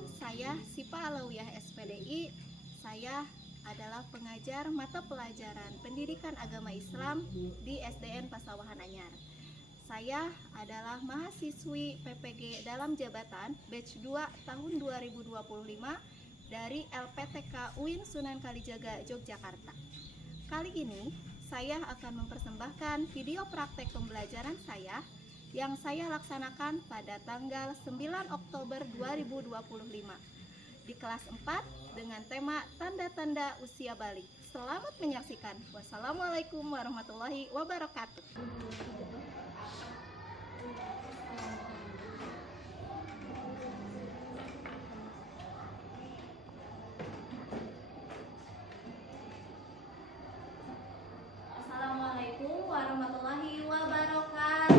Perkenalkan, saya Sipa Alawiyah SPDI. Saya adalah pengajar mata pelajaran Pendidikan Agama Islam di SDN Pasawahan Anyar. Saya adalah mahasiswi PPG dalam jabatan batch 2 tahun 2025 dari LPTK UIN Sunan Kalijaga, Yogyakarta. Kali ini saya akan mempersembahkan video praktek pembelajaran saya yang saya laksanakan pada tanggal 9 Oktober 2025 di kelas 4 dengan tema tanda-tanda usia balik. Selamat menyaksikan. Wassalamualaikum warahmatullahi wabarakatuh. Assalamualaikum warahmatullahi wabarakatuh.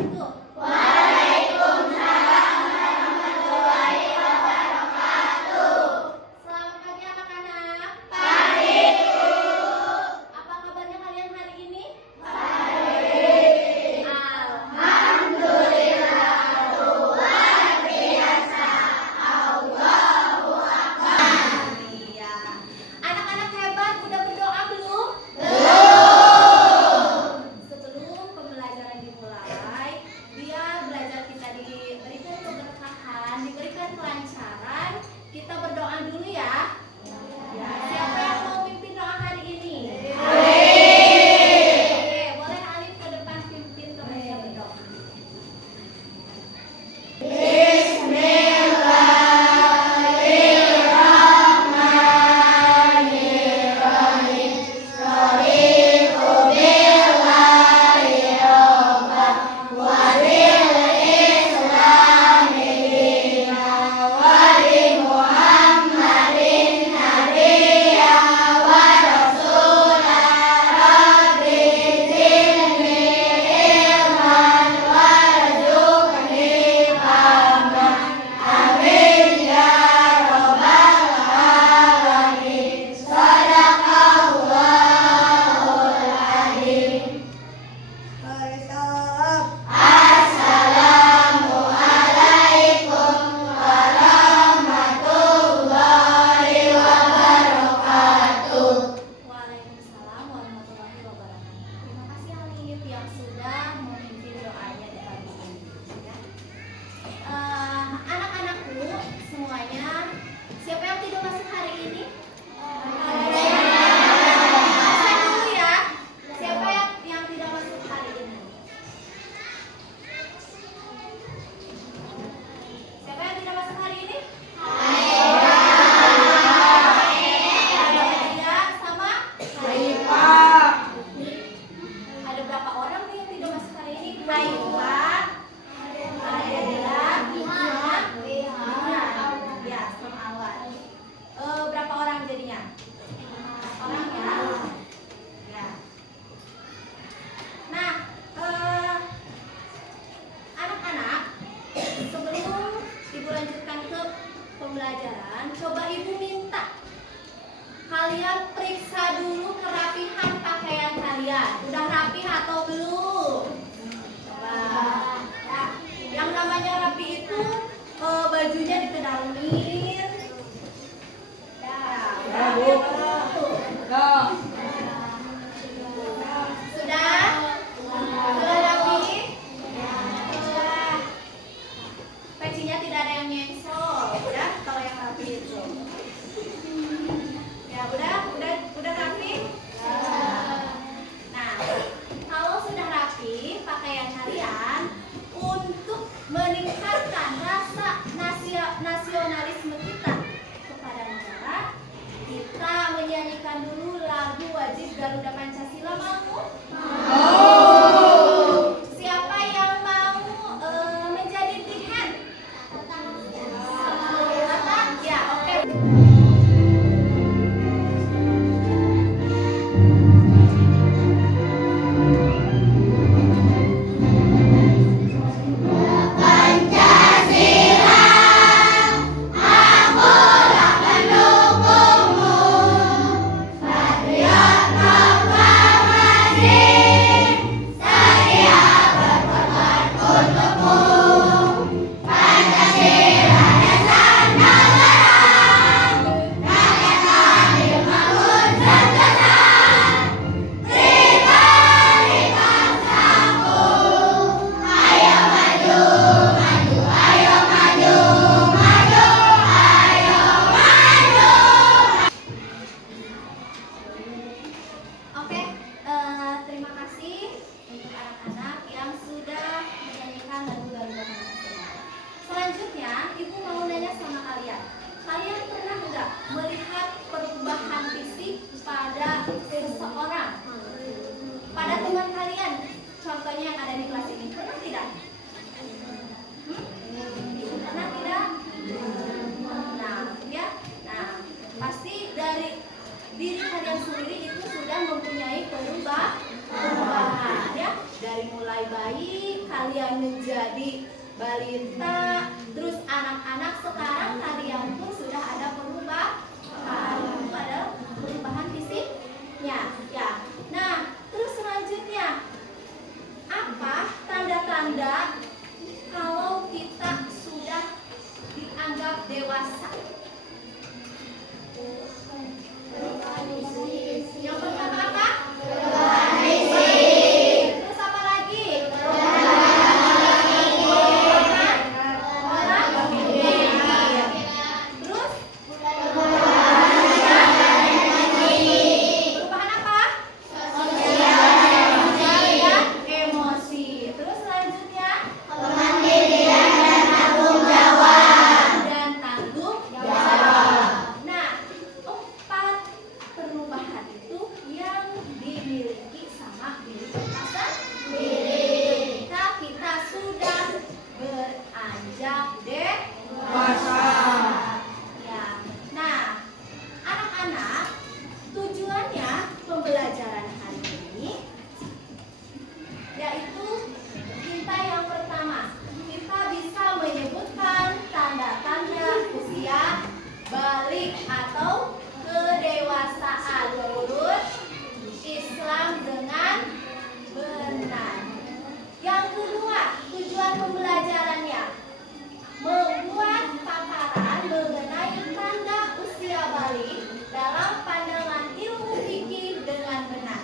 Pembelajaran, coba ibu minta kalian periksa dulu kerapihan pakaian kalian. Udah rapi atau belum? Coba bayi, kalian menjadi balita, terus anak-anak sekarang kalian pun sudah ada perubahan fisiknya, ya. Nah, terus selanjutnya apa tanda-tanda kalau kita sudah dianggap dewasa? Yang pertama apa? Terus apa lagi? Terus perubahan apa? Sosial dan emosi. Terus selanjutnya dan tanggung jawab. Nah, 4 perubahan itu yang dimiliki sama diri kita sendiri ketika kita sudah beranjak dewasa. Ya. Nah, anak-anak, tujuannya pembelajaran hari ini yaitu kita yang pertama, kita bisa menyebutkan tanda-tanda usia balik atau kedewasaan menurut Islam dengan benar. Yang kedua, tujuan pembelajarannya membuat paparan mengenai tanda usia balik dalam pandangan ilmu fikih dengan benar.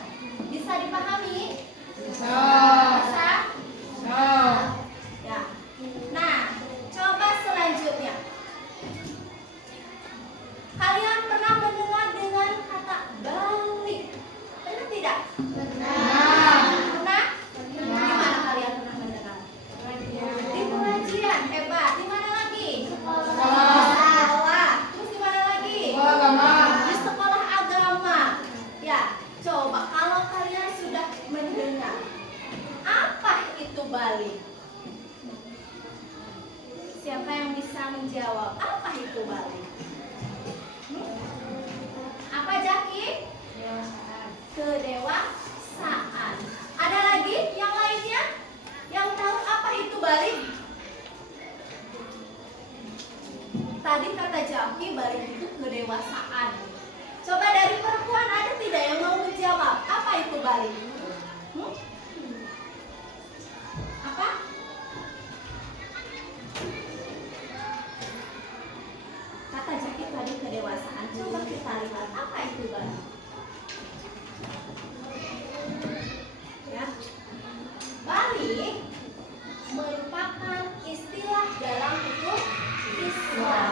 Bisa dipahami? Bisa? Ya. Nah, coba selanjutnya. Kalian pernah mendengar dengan kata balik? Pernah tidak? Pernah. Pernah? Di mana kalian pernah mendengar? Di pengajian. Hebat. Di mana lagi? Sekolah. Terus di mana lagi? Di sekolah agama. Ya. Coba kalau kalian sudah mendengar, apa itu balik? Siapa yang bisa menjawab? Apa itu balik? Apa Jaki? Kedewasaan. Ada lagi yang lainnya yang tahu apa itu balik? Tadi kata Jaki balik itu kedewasaan. Coba dari perempuan ada tidak yang mau menjawab? Apa itu balik? Apa? Kata Jaki tadi kedewasaan. Coba kita lihat apa itu balik. Ya. Balik merupakan istilah dalam hukum Islam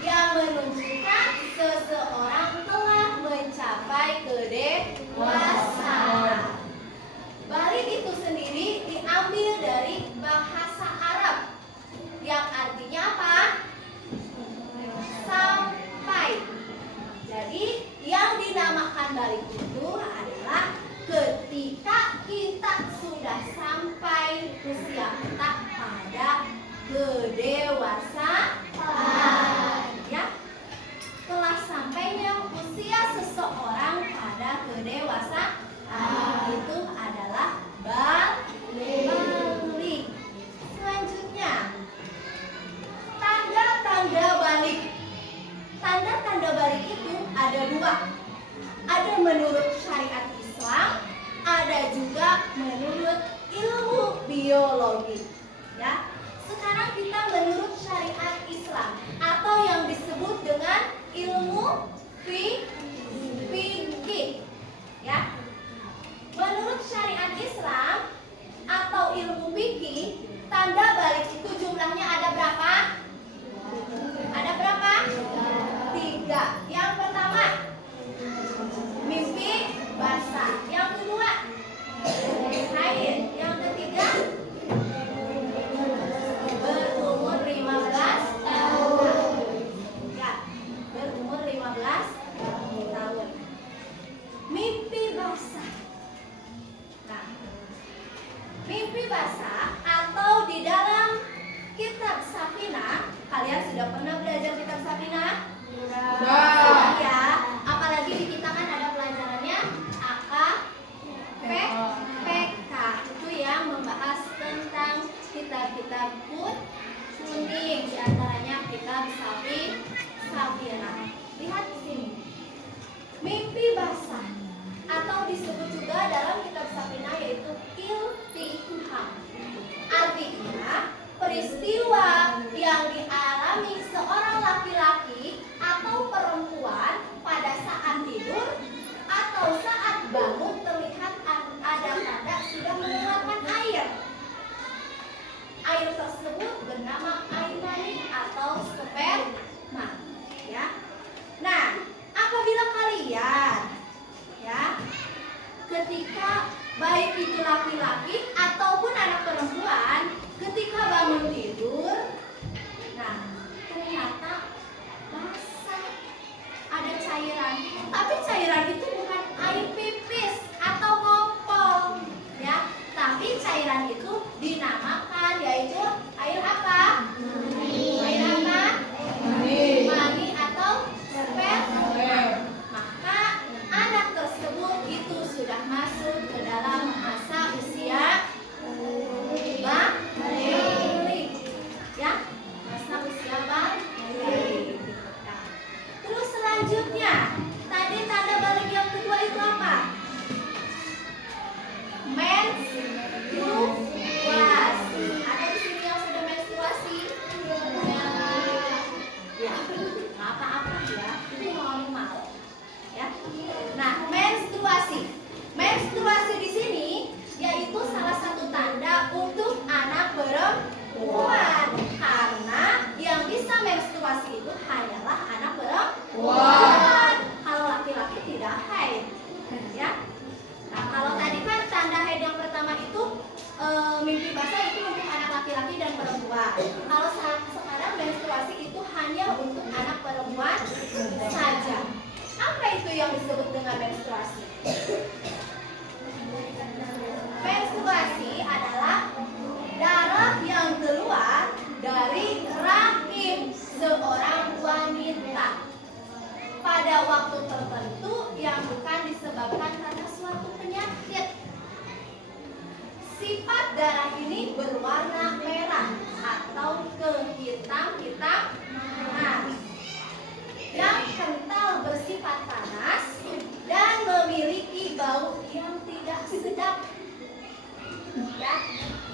yang menunjukkan seseorang telah mencapai kedewasaan. Balik itu sendiri diambil dari bahasa Arab yang artinya apa? Sampai. Jadi yang dinamakan balik itu adalah ketika kita sudah sampai usia kita pada kedewasaan. Ya, telah sampainya usia seseorang pada kedewasaan itu adalah balik. Selanjutnya, tanda-tanda balik. Tanda-tanda balik itu ada 2. Ada menurut syariat Islam, ada juga menurut ilmu biologi. Ya. Sekarang kita menurut syariat Islam atau yang disebut dengan ilmu fikih. Ya. Menurut syariat Islam atau ilmu fikih, tanda balik itu jumlahnya ada berapa? Ada berapa? 3. Yang pertama, mimpi basah. Yang kedua, haid. Yang ketiga, berumur 15 tahun. Ya, berumur 15 tahun. Mimpi basah. Nah, mimpi basah atau di dalam kitab Safinah, kalian sudah pernah belajar kitab Safinah? Sudah. Ya, apalagi di kita kan ada pelajarannya PK itu yang membahas kitab-kitab kuning, diantaranya kitab Safira. Lihat di sini, mimpi basah atau disebut juga dalam kitab Safina yaitu iltiham. Artinya peristiwa yang dialami seorang laki-laki atau perempuan pada saat tidur atau saat bangun terlihat ada tanda sudah mengeluarkan air. Air tersebut bernama air mani atau sperma, ya. Nah, apabila kalian, ya, ketika baik itu laki-laki ataupun anak perempuan, ketika bangun tidur, nah ternyata basah, ada cairan. Tapi cairan itu bukan air pipis atau ngompol, ya. Tapi cairan itu dinamakan yaitu air apa? Air apa? Mani atau sperma. Maka anak tersebut itu sudah masuk ke dalam masa usia balik, ya, masa usia balik. Nah, terus selanjutnya, tadi tanda balik yang kedua itu apa? Menstruasi. Ada di sini yang sudah menstruasi? Ya, apa-apa ya, itu normal, ya. Nah, menstruasi. Menstruasi di sini yaitu salah satu tanda untuk anak perempuan, karena yang bisa menstruasi itu hanyalah anak perempuan. Kalau laki-laki tidak haid, ya. Nah, kalau tadi kan tanda haid yang pertama itu mimpi basah itu untuk anak laki-laki dan perempuan. Kalau sekarang menstruasi itu hanya untuk anak perempuan saja. Apa itu yang disebut dengan menstruasi? Menstruasi adalah darah yang keluar dari rahim seorang wanita pada waktu tertentu yang bukan disebabkan karena suatu penyakit. Sifat darah ini berwarna merah atau kehitam-hitaman yang kental bersifat panas dan memiliki bau yang tidak sedap. Ya.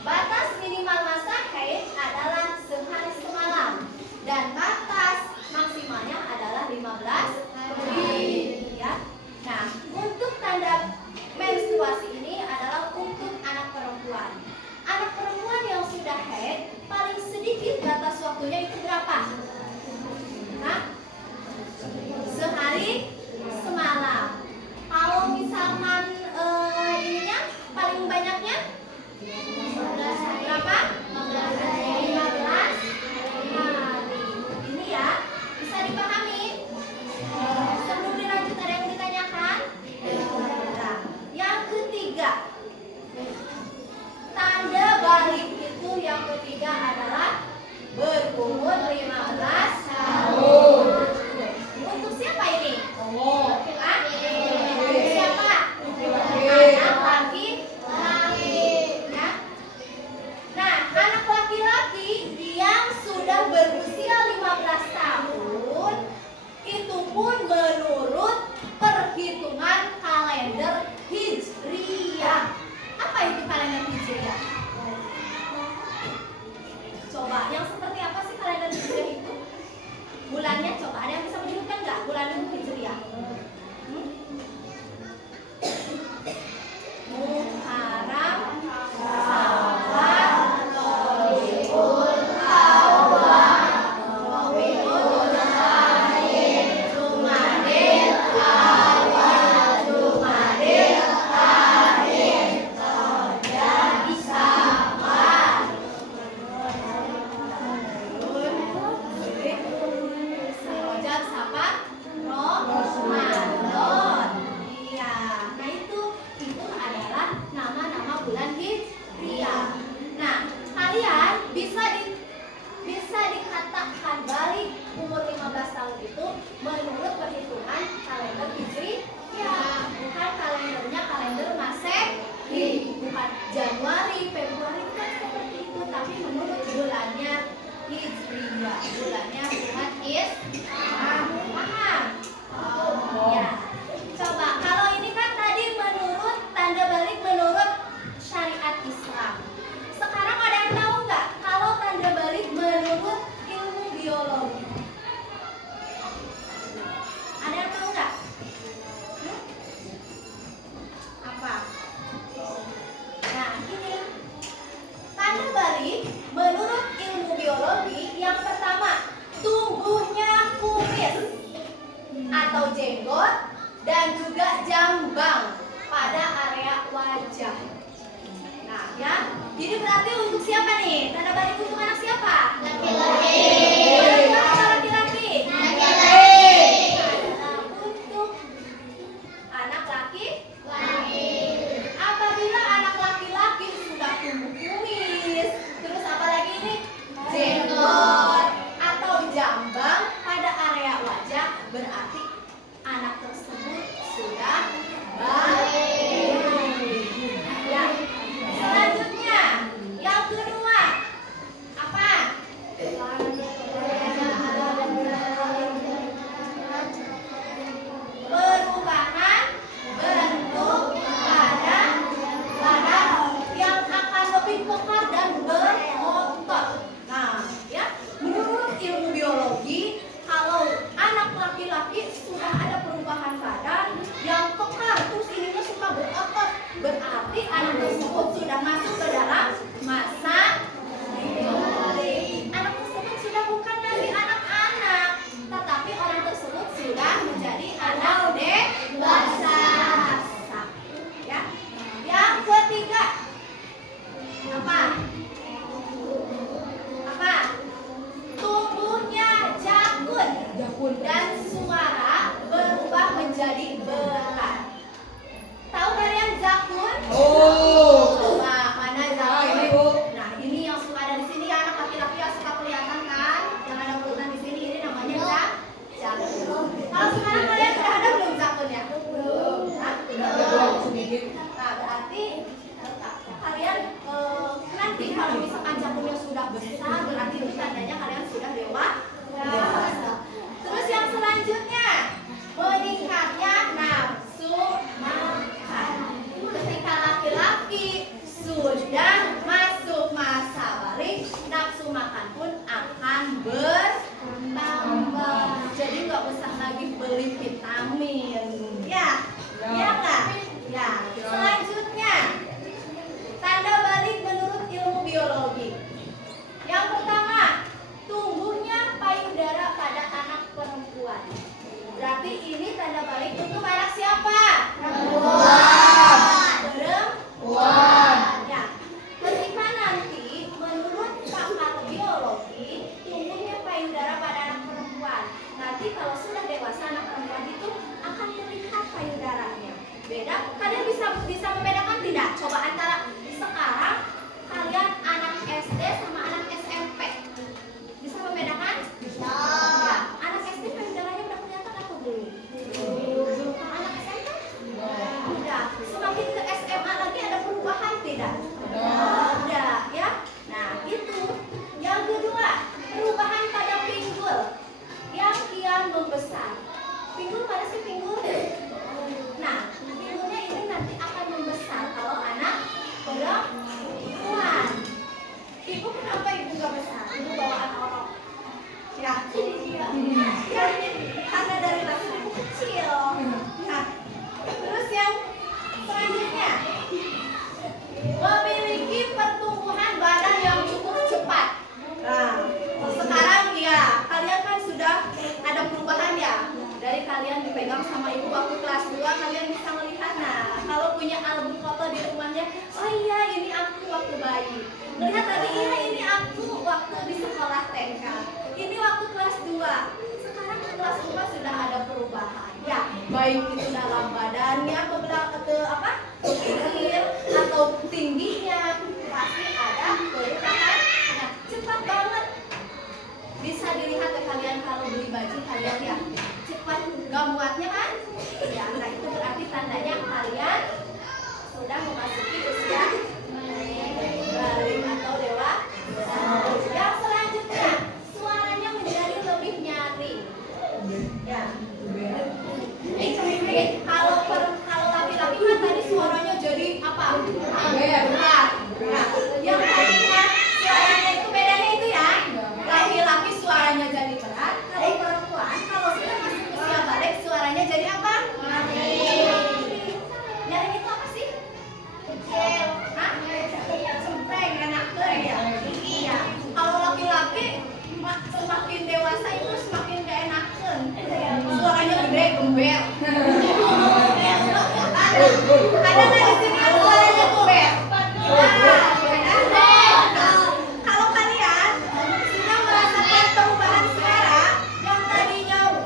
Batas minimal masa haid adalah sehari semalam dan batas maksimalnya adalah 15 hari. Ya. Nah, untuk tanda menstruasi ini adalah untuk anak perempuan. Anak perempuan yang sudah haid paling sedikit batas waktunya itu berapa? Nah, sehari semalam. Kalau misalkan ininya paling banyaknya berapa? 15 hari. Ini ya, bisa dipahami? Sebelum dilanjut ada yang mau ditanyakan? Nah, yang ketiga, tanda balik itu yang ketiga adalah berumur 15 tahun. Untuk siapa ini? Siapa? Anak laki-laki, ya. Nah, anak laki-laki yang sudah berusia 15 tahun itu pun menurut perhitungan kalender Hijriyah. Apa itu kalender Hijriyah? Coba, yang seperti apa sih kalender Hijriyah itu? Bulannya coba, ada yang bisa menyebutkan nggak bulan Hijriyah? Muharram, Syawal, Rabiul Awwal, Rabiul Akhir, Jumadil Awal, Jumadil Akhir, Rajab, Syawal, Rajab, Syawal, Ramadan. Iya. Nah, itu adalah nama-nama bulan Hijriyah. Nah, kalian bisa dikatakan balik umur 15 tahun itu menurut perhitungan kalender Hijriyah, bukan kalendernya kalender Masehi, bukan Januari, Februari, kan seperti itu, tapi tapi menurut bulannya Hijriyah, bulannya umat Islam. Paham? Ya. Coba kalau ini kan tadi menurut tanda balik menurut syariat Islam. Sekarang ada yang tahu nggak kalau tanda balik menurut ilmu biologi? Ada yang tahu nggak? Apa? Nah, ini tanda balik menurut ilmu biologi yang pertama, tumbuhnya kumis atau jenggot dan juga jambang pada area wajah. Nah, ya. Jadi berarti untuk siapa nih? Tanda balik untuk anak siapa? Laki-laki. Perempuan atau laki-laki? Laki-laki. Nah, untuk anak laki-laki. Apabila anak laki-laki sudah tumbuh kumis, terus apa lagi ini? Jenggot atau jambang pada area wajah, berarti anak tersebut sudah baik. Ya. Selanjutnya, yang kedua, apa? Perubahan bentuk badan yang akan lebih kekar dan berotot. Nah, ya, menurut ilmu biologi, kalau anak laki-laki sudah ada perubahan badan yang kekar, terus ininya suka berotot, berarti anak tersebut sudah masuk ke dalam masa balik. Anak tersebut sudah bukan lagi anak-anak, tetapi orang tersebut sudah menjadi anak dewasa. Ya. Yang ketiga, apa? Apa? Tumbuhnya jakun dan suara berubah menjadi berat. Tahu kalian jakun? Coba mana jakun? Nah, ini yang suka ada di sini ya, anak laki-laki yang suka kelihatan kan? Yang ada urutan di sini ini namanya jakun. Kalau sekarang kalian sudah ada belum jakunnya? Belum. Nah, berarti kalian nanti kalau misalkan jakunnya sudah besar, berarti itu tandanya kalian sudah dewasa. Terus yang selanjutnya, meningkatnya nafsu makan. Ketika laki-laki sudah masuk masa balik, nafsu makan pun akan bertambah. Jadi nggak usah lagi beli vitamin. Ya, ya nggak? Ya. Selanjutnya, tanda balik menurut ilmu biologi. Yang pertama, tumbuhnya payudara pada anak perempuan. Berarti ini tanda balik untuk anak siapa? Perempuan. Ya. Ketika nanti menurut pakar biologi, tumbuhnya payudara pada anak perempuan. Nanti kalau sudah dewasa anak perempuan itu akan terlihat payudaranya. Beda, kalian bisa membedakan tidak? Coba antara sekarang kalian anak SD sama anak SMP. Bisa membedakan? Bisa. Ya. Anak SD payudaranya udah kelihatan atau belum? Belum. Anak SMP? Udah. Semakin ke SMA lagi ada perubahan tidak? Ada, ya. Nah, itu. Yang kedua, perubahan pada pinggul yang kian membesar. Pinggul mana sih pinggul? Nah, pinggulnya ini nanti akan membesar kalau anak perempuan. Ibu kenapa ibu nggak besar? Ibu bawaan orang. Ya, karena dari lahir ibu kecil. Nah, terus yang selanjutnya, memiliki pertumbuhan badan yang cukup cepat. Nah, sekarang ya kalian kan sudah ada perubahan ya. Dari kalian dipegang sama ibu waktu kelas 2, kalian bisa melihat. Nah, kalau punya album foto di rumahnya, oh iya ini aku waktu bayi. Melihat lagi, iya ini aku waktu di sekolah TK. Ini waktu kelas 2. Sekarang kelas 2 sudah ada perubahan. Ya, baik itu dalam badannya, pinggir atau tingginya, pasti ada perubahan. Nah, cepat banget. Bisa dilihat ke kalian kalau beli baju kalian ya. Cepat gak muatnya kan? Ya, nah itu berarti tandanya kalian sudah memasuki usia balik atau dewasa. Bel. Ada nggak di sini yang suaranya tuh Bel? Kalau kalian sudah merasakan perubahan selera yang tadinya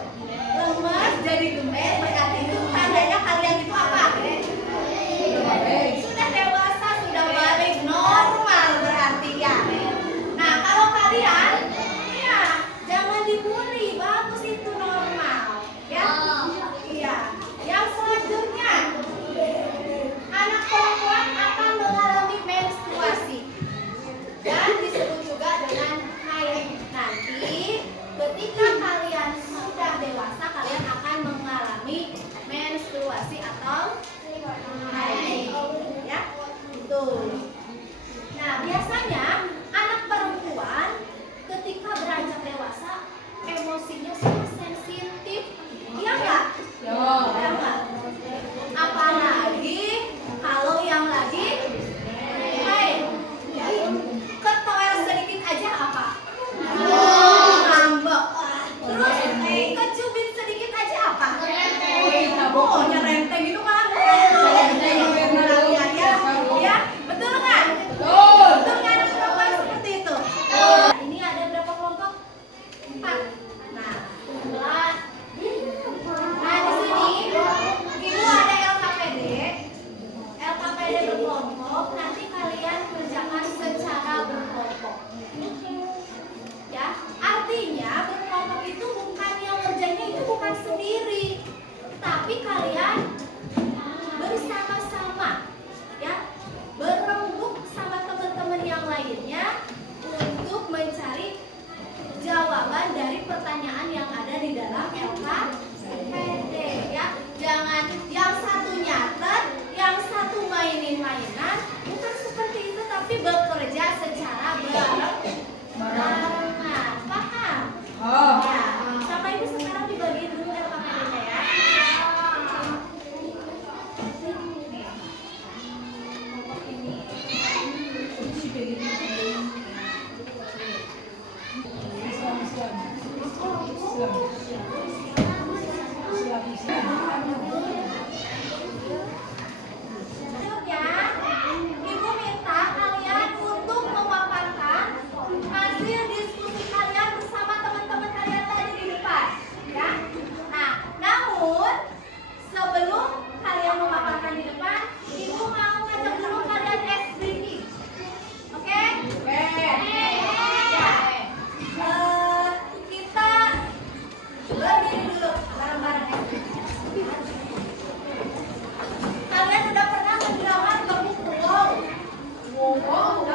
lemas jadi gemes, berarti itu tandanya kalian itu apa? Sudah dewasa, sudah balik normal berarti ya. Nah kalau kalian, ya jangan dibully, bagus itu normal, ya. Iya. Yang selanjutnya, anak perempuan akan mengalami menstruasi dan disebut juga dengan haid. Nanti ketika kalian sudah dewasa, kalian akan mengalami menstruasi atau haid, ya. Tuh. Nah, biasanya anak perempuan ketika beranjak dewasa emosinya sangat sensitif. Iya nggak? Iya nggak? Apalagi kalau yang lagi haid. Ketoel sedikit aja apa? Ngambek. Terus kecubit sedikit aja apa? Oh, nyerenteng gitu kan? Ya, betul nggak? Betul nggak anak perempuan seperti itu? Ini ada berapa kelompok? 4. Nah, di sini ibu ada LKPD berkelompok. Nanti kalian kerjakan secara berkelompok. Ya, artinya berkelompok itu bukan yang ngerjainnya itu bukan sendiri, tapi kalian bersama-sama, ya, berembuk sama teman-teman yang lainnya untuk mencari jawaban dari pertanyaan yang ada di dalam LKPD, ya. Jangan yang satu nyatet, yang satu mainin mainan, bukan seperti itu, tapi bekerja secara barengan. Paham? Ya. Sama ibu sekarang dibagi dulu LKPD-nya ya. Kelompok ini. Selanjutnya, ibu minta kalian untuk memaparkan hasil diskusi kalian bersama teman-teman kalian tadi di depan, ya. Nah, namun sebelum kalian memaparkan di depan, ibu mau ngajak dulu kalian es drinking. Oke? Ya. Kita berdiri dulu bareng-bareng es drinking. Kalian udah pernah ngedramar kamu wow? Wow.